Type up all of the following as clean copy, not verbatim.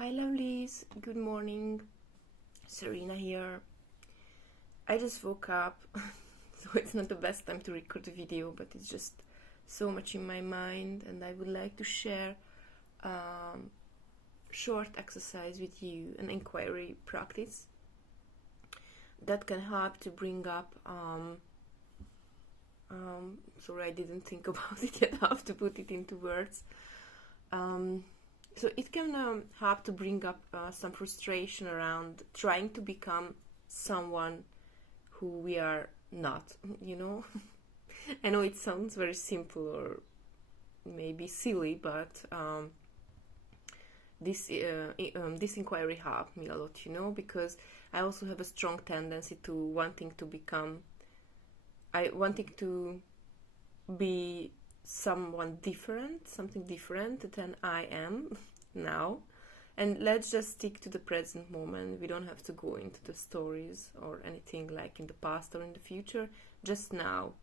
Hi lovelies, good morning, Serena here. I just woke up, so it's not the best time to record a video, but it's just so much in my mind, and I would like to share short exercise with you, an inquiry practice that can help to bring up sorry, I didn't think about it yet, how to put it into words. So it can help to bring up some frustration around trying to become someone who we are not, you know. I know it sounds very simple or maybe silly, but this inquiry helped me a lot, you know, because I also have a strong tendency to wanting to be someone different, something different than I am now. And let's just stick to the present moment. We don't have to go into the stories or anything like in the past or in the future. Just now.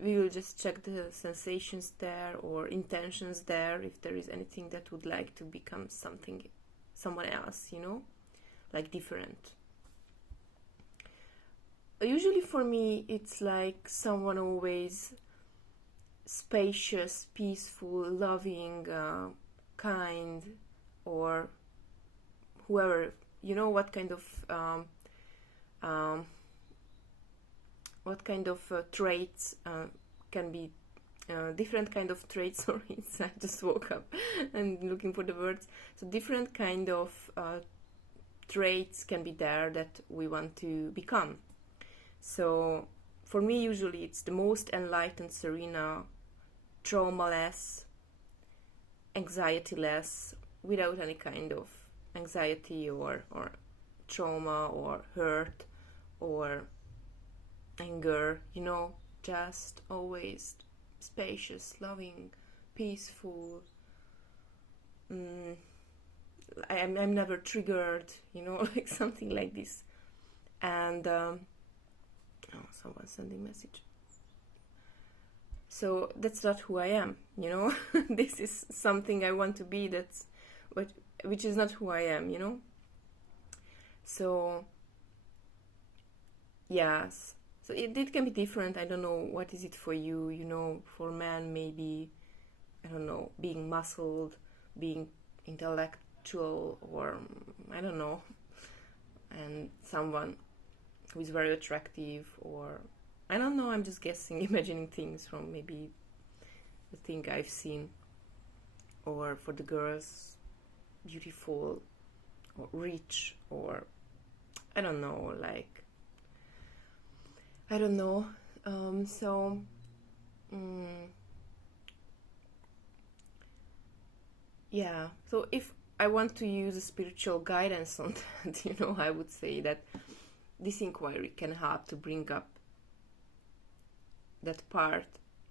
We will just check the sensations there or intentions there, if there is anything that would like to become someone else, you know, like different. Usually for me, it's like someone always spacious, peaceful, loving, kind, or whoever, you know, what kind of traits can be different kind of traits. Sorry, I just woke up and looking for the words. So different kind of traits can be there that we want to become. So for me, usually it's the most enlightened Serena, trauma-less, anxiety-less, without any kind of anxiety or trauma or hurt or anger, you know, just always spacious, loving, peaceful. I'm never triggered, you know, like something like this. And someone's sending message. So that's not who I am, you know. This is something I want to be, which is not who I am, you know. So yes, so it can be different. I don't know what is it for you, you know. For men, maybe, I don't know, being muscled, being intellectual, or I don't know, and someone who is very attractive, or I don't know, I'm just guessing, imagining things from maybe the thing I've seen. Or for the girls, beautiful or rich, or I don't know, like, I don't know. Yeah, so if I want to use a spiritual guidance on that, you know, I would say that this inquiry can help to bring up that part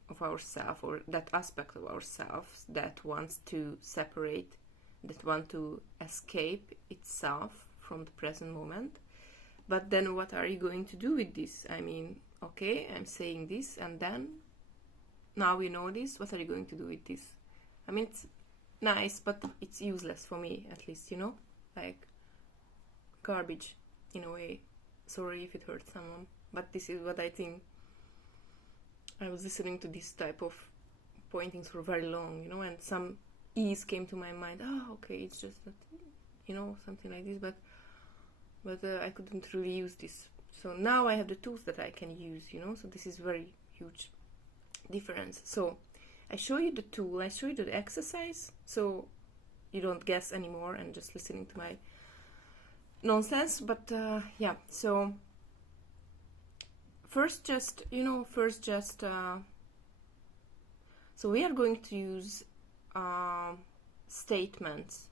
of ourselves, or that aspect of ourselves that wants to separate, that want to escape itself from the present moment. But then what are you going to do with this? I mean, okay, I'm saying this, and then now you know this, what are you going to do with this? I mean, it's nice, but it's useless for me, at least, you know, like garbage in a way. Sorry if it hurts someone, but this is what I think. I was listening to this type of pointings for very long, you know, and some ease came to my mind. Oh, okay, it's just that, you know, something like this, but I couldn't really use this. So now I have the tools that I can use, you know, so this is very huge difference. So I show you the tool, I show you the exercise, so you don't guess anymore and just listening to my nonsense. But yeah, so first just so we are going to use statements.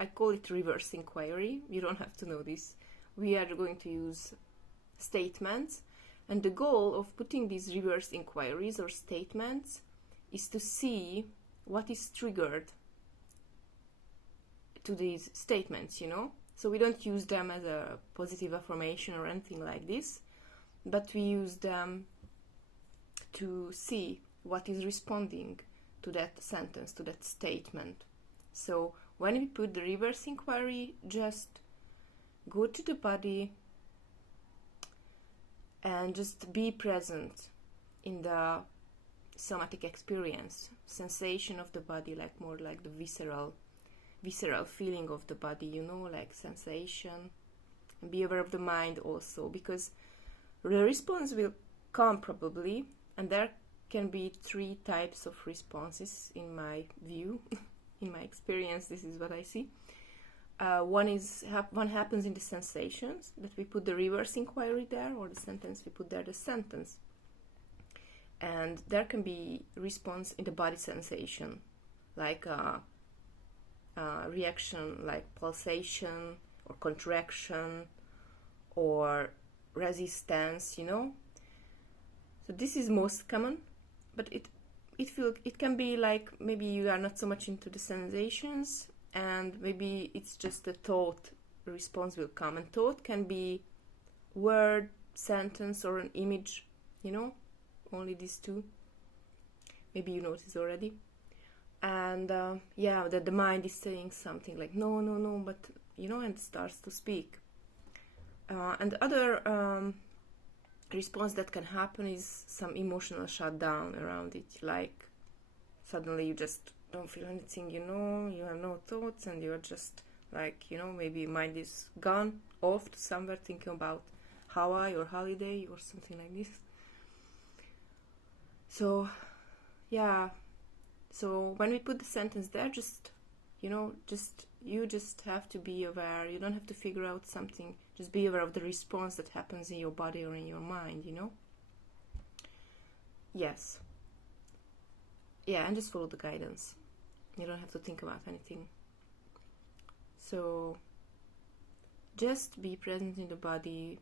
I call it reverse inquiry. You don't have to know this. We are going to use statements, and the goal of putting these reverse inquiries or statements is to see what is triggered to these statements, you know. So we don't use them as a positive affirmation or anything like this, but we use them to see what is responding to that sentence, to that statement. So when we put the reverse inquiry, just go to the body and just be present in the somatic experience, sensation of the body, like more like the visceral feeling of the body, you know, like sensation. And be aware of the mind also, because the response will come probably, and there can be 3 types of responses in my view. In my experience, this is what I see. One happens in the sensations, that we put the reverse inquiry there, or the sentence, we put there the sentence. And there can be response in the body sensation, like a reaction, like pulsation or contraction or resistance, you know. So this is most common, but it can be like maybe you are not so much into the sensations, and maybe it's just a thought response will come. And thought can be word, sentence, or an image, you know, only these 2. Maybe you noticed already. And that the mind is saying something like no, but you know, and starts to speak. And the other response that can happen is some emotional shutdown around it, like suddenly you just don't feel anything, you know, you have no thoughts, and you're just like, you know, maybe mind is gone off to somewhere thinking about Hawaii or holiday or something like this. So so when we put the sentence there, just, you know, you just have to be aware. You don't have to figure out something. Just be aware of the response that happens in your body or in your mind, you know. Yes. Yeah, and just follow the guidance. You don't have to think about anything. So just be present in the body.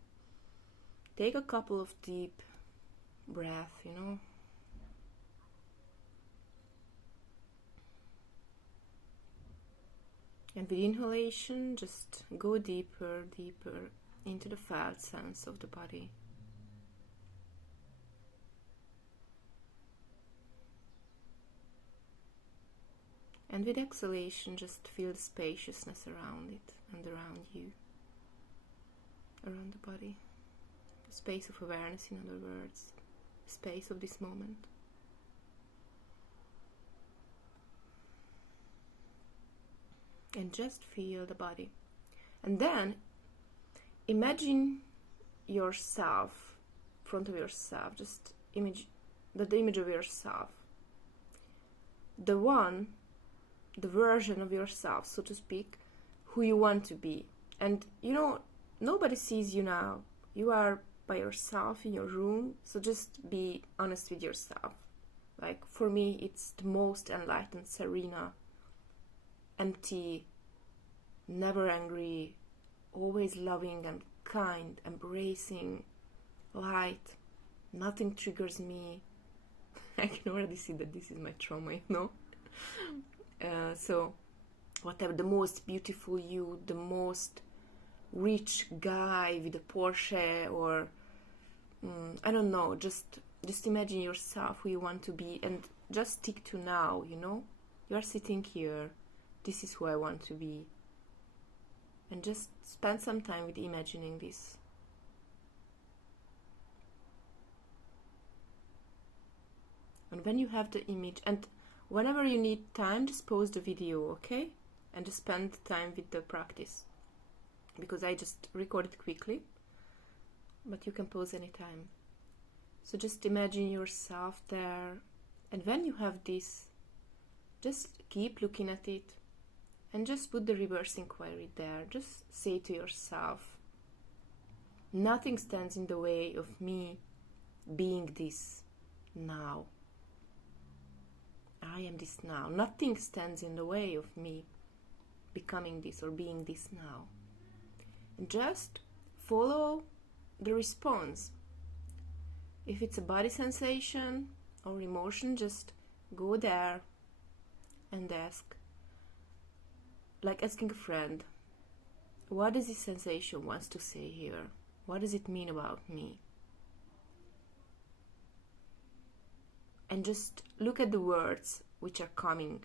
Take a couple of deep breaths, you know. And with inhalation, just go deeper into the felt sense of the body. And with exhalation, just feel the spaciousness around it and around you, around the body. The space of awareness, in other words, the space of this moment. And just feel the body. And then imagine yourself, in front of yourself, just image the image of yourself. The version of yourself, so to speak, who you want to be. And you know, nobody sees you now. You are by yourself in your room, so just be honest with yourself. Like, for me, it's the most enlightened, serena, empty, never angry, always loving and kind, embracing, light. Nothing triggers me. I can already see that this is my trauma, you know. So whatever, the most beautiful you, the most rich guy with a Porsche, or I don't know, just imagine yourself who you want to be, and just stick to now, you know. You are sitting here, this is who I want to be, and just spend some time with imagining this. And when you have the image, and whenever you need time, just pause the video, okay? And just spend time with the practice. Because I just recorded quickly, but you can pause anytime. So just imagine yourself there, and when you have this, just keep looking at it, and just put the reverse inquiry there. Just say to yourself, nothing stands in the way of me being this now. I am this now. Nothing stands in the way of me becoming this or being this now. And just follow the response. If it's a body sensation or emotion, just go there and ask. Like asking a friend, what does this sensation wants to say here? What does it mean about me? And just look at the words which are coming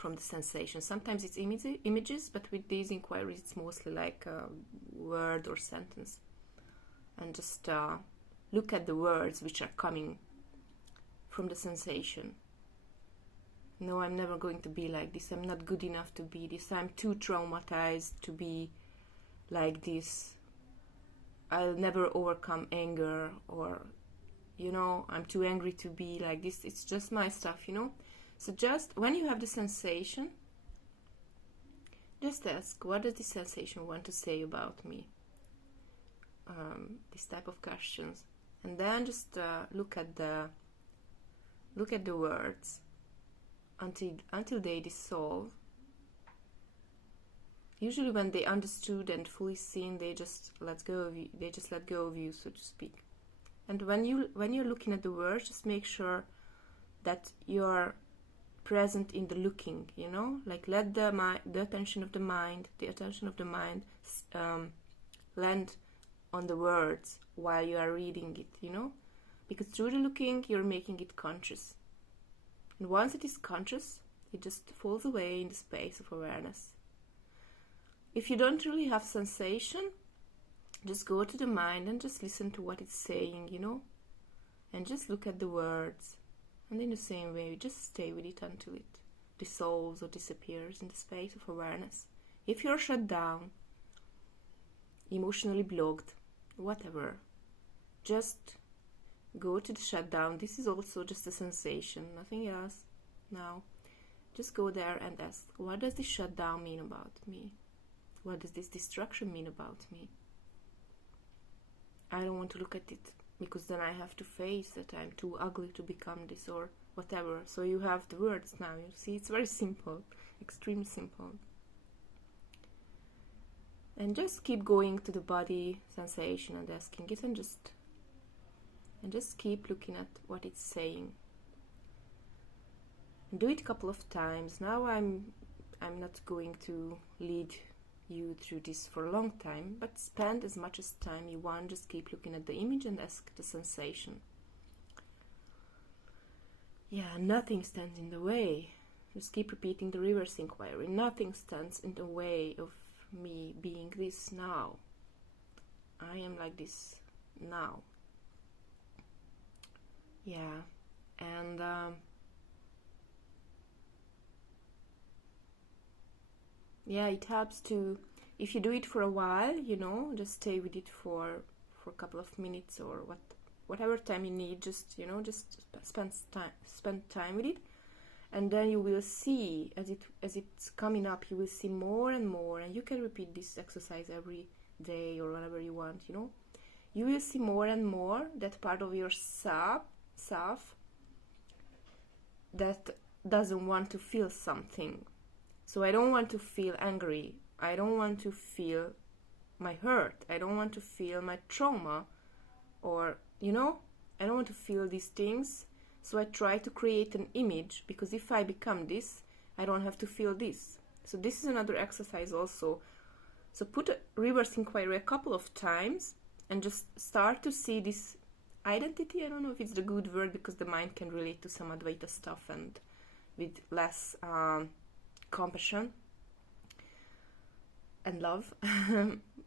from the sensation. Sometimes it's images, but with these inquiries it's mostly like a word or sentence. And just look at the words which are coming from the sensation. No, I'm never going to be like this. I'm not good enough to be this. I'm too traumatized to be like this. I'll never overcome anger, or, you know, I'm too angry to be like this. It's just my stuff, you know. So just when you have the sensation, just ask, what does this sensation want to say about me? This type of questions. And then just look at the words until they dissolve. Usually when they understood and fully seen, they just let go of you. They just let go of you, so to speak. And when you're looking at the words, just make sure that you're present in the looking. You know, like let the attention of the mind land on the words while you are reading it. You know, because through the looking, you're making it conscious. And once it is conscious, it just falls away in the space of awareness. If you don't really have sensation, just go to the mind and just listen to what it's saying, you know, and just look at the words. And in the same way, just stay with it until it dissolves or disappears in the space of awareness. If you're shut down, emotionally blocked, whatever, just go to the shutdown. This is also just a sensation, nothing else. Now, just go there and ask, what does this shutdown mean about me? What does this destruction mean about me? I don't want to look at it, because then I have to face that I'm too ugly to become this or whatever. So you have the words now, you see, it's very simple, extremely simple. And just keep going to the body sensation and asking it, and just keep looking at what it's saying. Do it a couple of times. Now I'm not going to lead you through this for a long time, but spend as much as time you want. Just keep looking at the image and ask the sensation. Yeah, nothing stands in the way. Just keep repeating the reverse inquiry. Nothing stands in the way of me being this now. I am like this now. Yeah, and yeah, it helps to, if you do it for a while, you know, just stay with it for a couple of minutes or whatever time you need. Just, you know, just spend time with it, and then you will see as it's coming up, you will see more and more, and you can repeat this exercise every day or whenever you want. You know, you will see more and more that part of your self that doesn't want to feel something. So I don't want to feel angry. I don't want to feel my hurt. I don't want to feel my trauma, or, you know, I don't want to feel these things. So I try to create an image, because if I become this, I don't have to feel this. So this is another exercise also. So put a reverse inquiry a couple of times and just start to see this identity. I don't know if it's the good word, because the mind can relate to some advaita stuff and with less compassion and love.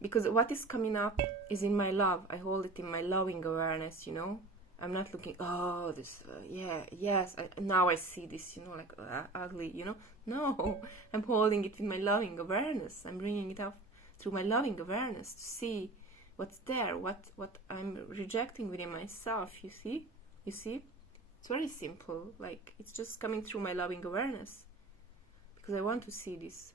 Because what is coming up is in my love. I hold it in my loving awareness, you know. I'm not looking, oh, this, now I see this, you know, like ugly, you know. No, I'm holding it in my loving awareness. I'm bringing it up through my loving awareness to see what's there, what I'm rejecting within myself. You see, it's very simple. Like, it's just coming through my loving awareness, because I want to see this.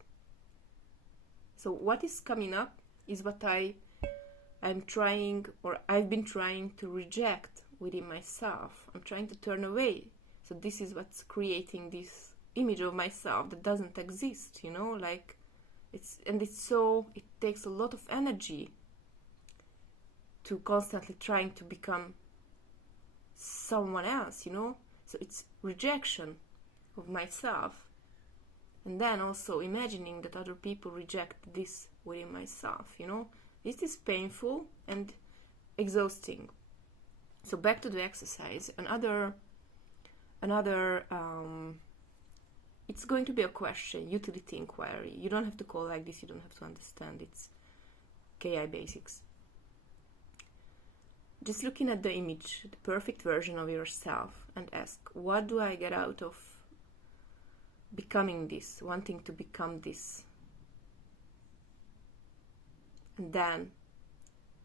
So what is coming up is what I'm trying, or I've been trying to reject within myself. I'm trying to turn away. So this is what's creating this image of myself that doesn't exist, you know, like it takes a lot of energy to constantly trying to become someone else, you know. So it's rejection of myself, and then also imagining that other people reject this within myself, you know. This is painful and exhausting. So back to the exercise. Another it's going to be a question, utility inquiry. You don't have to call like this, you don't have to understand. It's KI basics. Just looking at the image, the perfect version of yourself, and ask, what do I get out of becoming this, wanting to become this? And then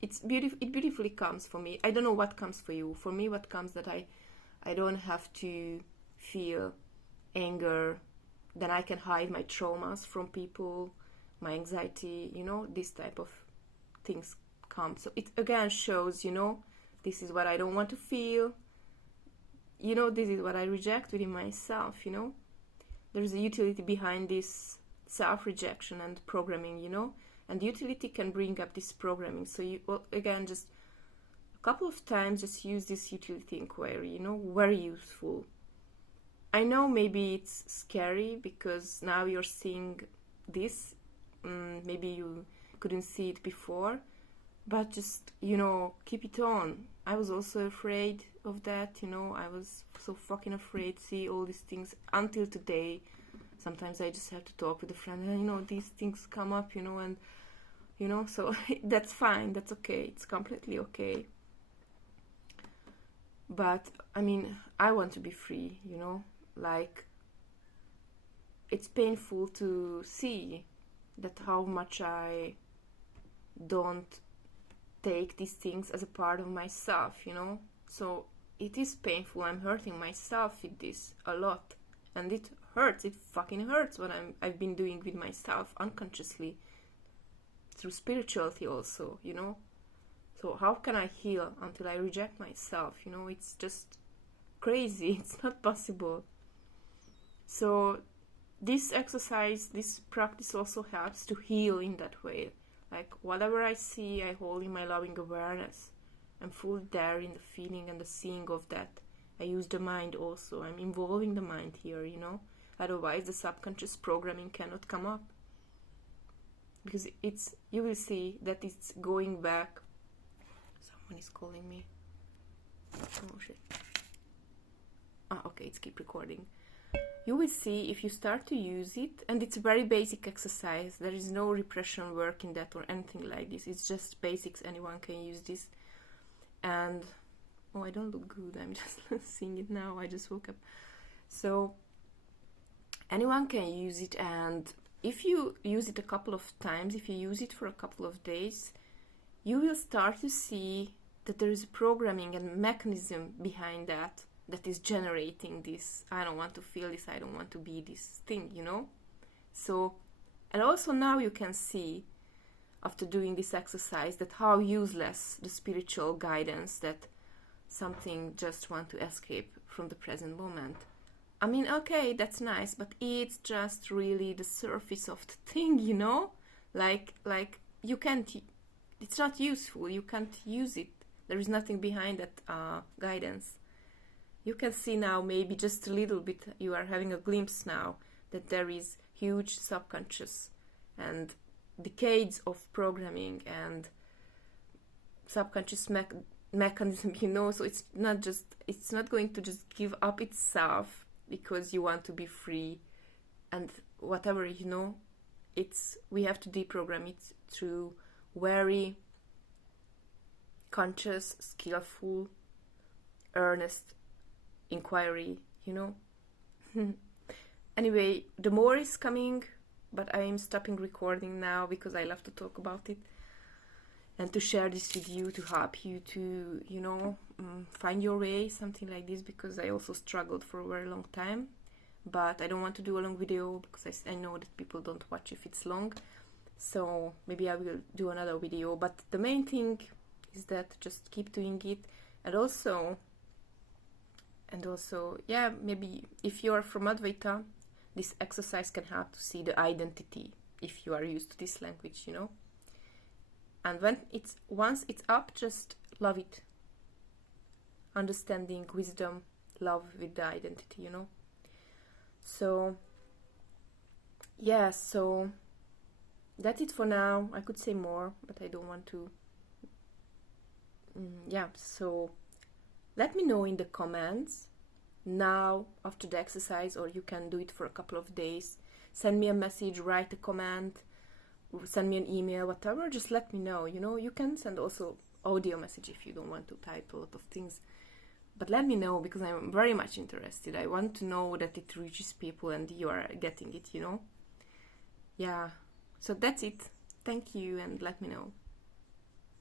it beautifully comes for me. I don't know what comes for you. For me, what comes that I don't have to feel anger, then I can hide my traumas from people, my anxiety, you know, this type of things come. So it again shows, you know, this is what I don't want to feel, you know, this is what I reject within myself, you know. There's a utility behind this self-rejection and programming, you know, and utility can bring up this programming. So you, well, again, just a couple of times just use this utility inquiry, you know, very useful. I know maybe it's scary because now you're seeing this, maybe you couldn't see it before, but just, you know, keep it on. I was also afraid of that, you know, I was so fucking afraid to see all these things until today. Sometimes I just have to talk with a friend and, you know, these things come up, you know, and, you know, so that's fine, that's okay, it's completely okay. But, I mean, I want to be free, you know, like, it's painful to see that how much I don't take these things as a part of myself, you know. So it is painful. I'm hurting myself with this a lot, and it hurts. It fucking hurts what I've been doing with myself unconsciously through spirituality also, you know. So how can I heal until I reject myself? You know, it's just crazy. It's not possible. So this exercise, this practice also helps to heal in that way. Like whatever I see, I hold in my loving awareness. I'm full there in the feeling and the seeing of that. I use the mind also. I'm involving the mind here, you know. Otherwise the subconscious programming cannot come up. Because it's, you will see that it's going back. Someone is calling me. Oh shit. Okay, it's keep recording. You will see if you start to use it, and it's a very basic exercise. There is no repression work in that or anything like this. It's just basics. Anyone can use this. And oh, I don't look good. I'm just seeing it now. I just woke up. So anyone can use it, and if you use it a couple of times, if you use it for a couple of days, you will start to see that there is a programming and mechanism behind that is generating this. I don't want to feel this, I don't want to be this thing, you know. So, and also now you can see after doing this exercise that how useless the spiritual guidance, that something just want to escape from the present moment. I mean, okay, that's nice, but it's just really the surface of the thing, you know. Like you can't, it's not useful, you can't use it. There is nothing behind that guidance. You can see now, maybe just a little bit, you are having a glimpse now that there is huge subconscious and decades of programming and subconscious mechanism, you know. So it's not going to just give up itself because you want to be free and whatever, you know. We have to deprogram it through very conscious, skillful, earnest inquiry, you know. Anyway, the more is coming, but I am stopping recording now because I love to talk about it and to share this with you, to help you to, you know, find your way, something like this, because I also struggled for a very long time. But I don't want to do a long video because I know that people don't watch if it's long, so maybe I will do another video. But the main thing is that just keep doing it. And also, yeah, maybe if you are from Advaita, this exercise can help to see the identity if you are used to this language, you know. And once it's up, just love it. Understanding, wisdom, love with the identity, you know. So yeah, so that's it for now. I could say more, but I don't want to. Yeah, so let me know in the comments now after the exercise, or you can do it for a couple of days. Send me a message, write a comment, send me an email, whatever, just let me know. You can send also audio message if you don't want to type a lot of things. But let me know, because I'm very much interested. I want to know that it reaches people and you are getting it, Yeah. So that's it. Thank you, and let me know.